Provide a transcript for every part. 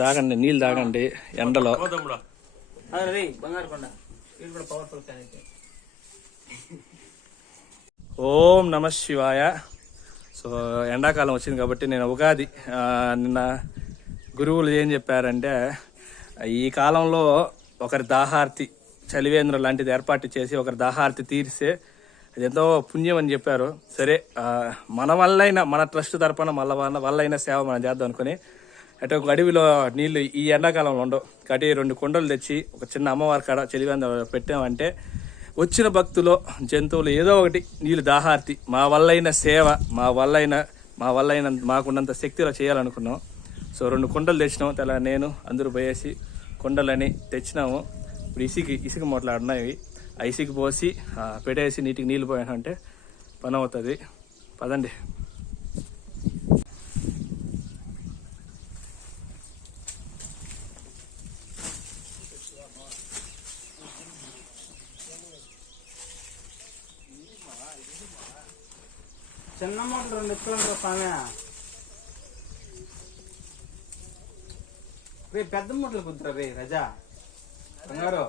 దాగండి నీళ్ళు తాగండి ఎండలో. ఓం నమ శివాయ. సో ఎండాకాలం వచ్చింది కాబట్టి నేను ఉగాది నిన్న గురువులు ఏం చెప్పారంటే, ఈ కాలంలో ఒకరి దాహార్తి చలివేంద్రం లాంటిది ఏర్పాటు చేసి ఒకరి దాహార్తి తీరిస్తే అది ఎంతో పుణ్యం అని చెప్పారు. సరే, మన వల్లైనా మన ట్రస్ట్ తరపున వల్లైనా సేవ మనం చేద్దాం అనుకుని అంటే ఒక అడవిలో నీళ్లు ఈ ఎండాకాలంలో ఉండవు కాబట్టి 2 కుండలు తెచ్చి ఒక చిన్న అమ్మవారి కాడ చలివేంద్రం పెట్టామంటే వచ్చిన భక్తులు జంతువులు ఏదో ఒకటి నీళ్ళు దాహార్తి మా వల్లైన సేవ మాకున్నంత శక్తిలో చేయాలనుకున్నాం. సో 2 కుండలు తెచ్చినాము. తెలా నేను అందరూ పోయేసి కుండలని తెచ్చినాము. ఇప్పుడు ఇసుక మొట్లాడున్నాయి. ఆ ఇసుక పోసి పెట్టేసి నీటికి నీళ్ళు పోయానంటే పని అవుతుంది. పదండి. చిన్న మూటలు 2 ఎత్తుకుంటారు స్వామి. రే పెద్ద మూటలు కుదురా రే రజా బంగారు.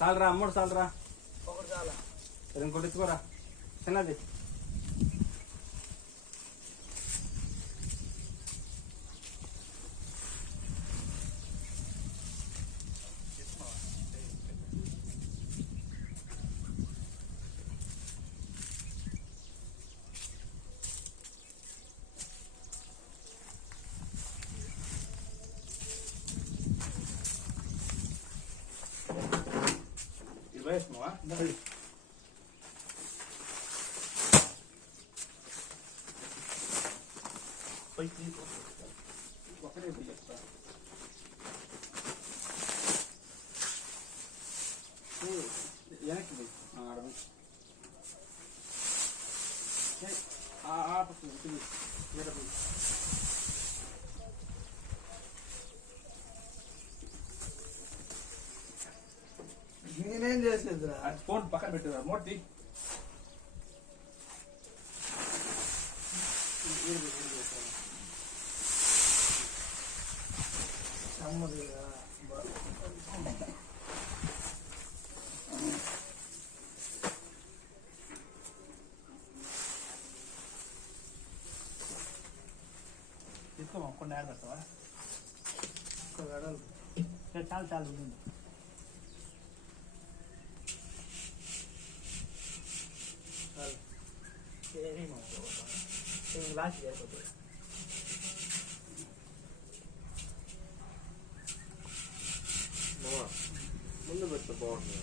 చాలరా 3 చాలరా, ఇంకోటి ఎత్తుకోరా చిన్నది. నేనేం చేసేది ఫోన్ పక్కన పెట్టు మోటి. తీసుకోమా కొన్ని యాడ్ పెడతావా? చాలు చాలు ఉంటుంది. లాస్ట్ అయిపోతుంది. ముందు పెడితే బాగుంటుంది.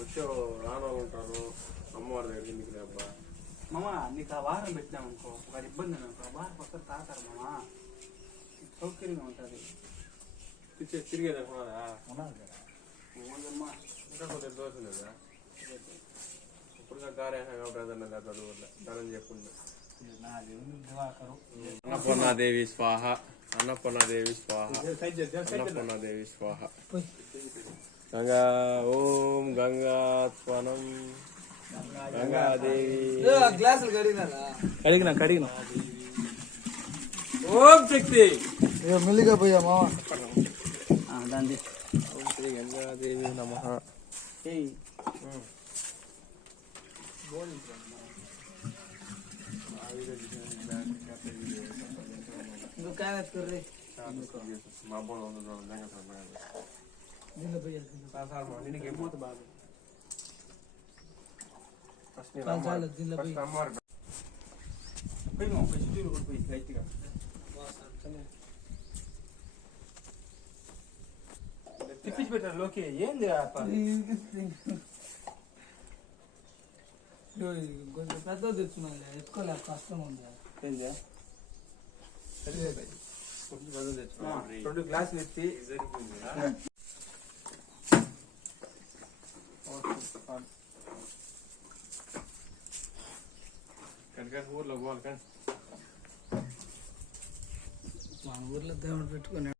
వచ్చే రానోళ్ళు ఉంటారు అమ్మవారి దగ్గర నీకు లేబ్బా. మామ నీకు ఆ వారం పెట్టినాం అనుకో, ఒక ఇబ్బంది అనుకో, వారం పక్కన తాతారు మామ, సౌకర్యంగా ఉంటుంది. తిరిగేది అనుకున్నారా? ఇంకా కొద్దిగా దోశ లేదా ఇప్పుడు కార్యాలయం కాబట్టి చదువులే దాని చెప్పండి. అన్నపూర్ణాదేవి స్వాహ, అన్నపూర్ణాదేవి స్వాహ, అన్నపూర్ణాదేవి స్వాహ. గంగా ఓం గంగా స్వనం గంగాదేవి. గ్లాసులు కడిగినా ఓం శక్తి మెల్లిగా పోయా మామ. దాన్ని ఓం శ్రీ గంగాదేవి నమః. మా బోర్డు ఏమవుతుంది బాగా గట్టిగా తిప్పించి పెట్టారు లోకి. ఏంది కొంచెం పెద్ద తెచ్చున్నాను, ఎత్తుకోలే కష్టం ఉంది. ఏంది 2 గ్లాసులు ఎత్తి ఊర్లో పోవాలి కానీ మా ఊర్లో దేవుడు పెట్టుకుని